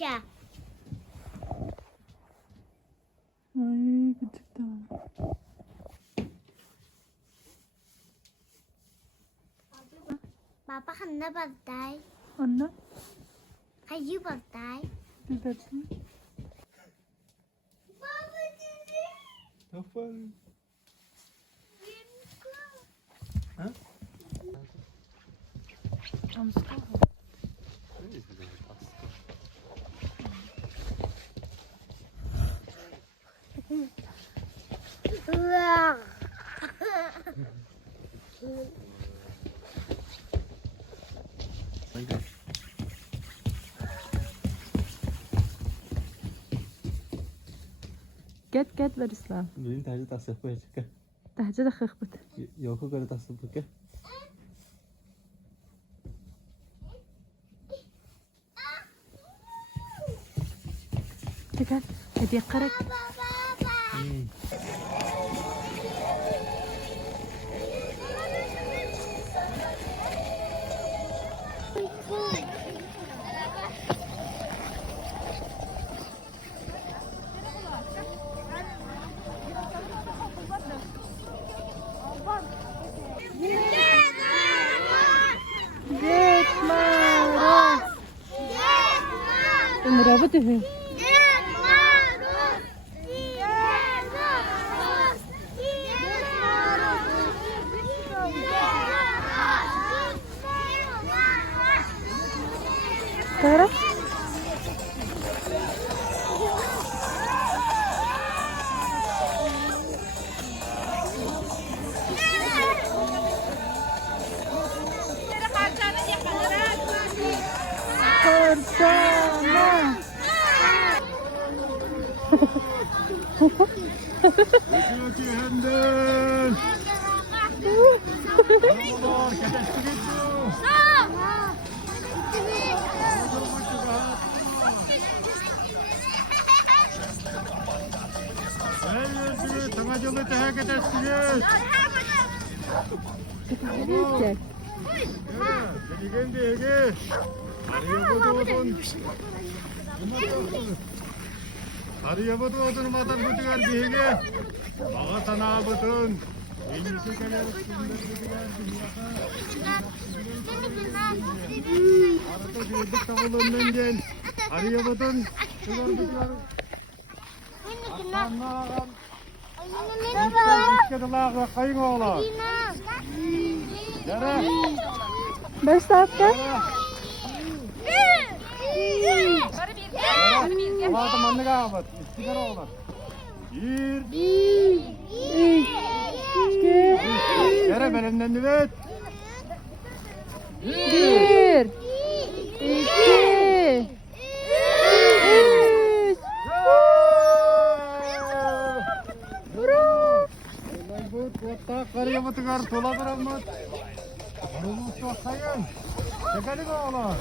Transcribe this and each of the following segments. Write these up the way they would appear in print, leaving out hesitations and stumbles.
Aşağı. Ay küçük daha. Baba hanne baktay. Anne. Hayır baktay. Düzeltsin. Baba dedi. Aferin. Ha? Get ver İslam. Benim tacı tasvip edecek. Tahcı da khıkhbıt. Yok kadar tasvip edecek. Tekrar. Hediye karak. Umrabı tühü. Tara. Korkma. Peki Hemden. Allah keteşti gidiyor. Evet, tamacılı tehe keteşti. Gel. Jadi ganti lagi. Harıyabat odun matan butigar dihege. Baga sana batun. İngilizce kalian butigar dihega. Arada didik tavulun menjen. Harıyabatun sugar butigar. Anam. Kedelah kayın oğla. Yara. 5 saatte. Allah temanını kapat. İstigar oğlan. Bir. 2. Yara belinden evet. 1. 2. 3. Bro. Bu kota karıya batıgar tola bırakmat. Bu çok sayın. Çekali mi oğlan?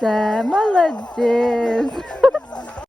Да, молодец.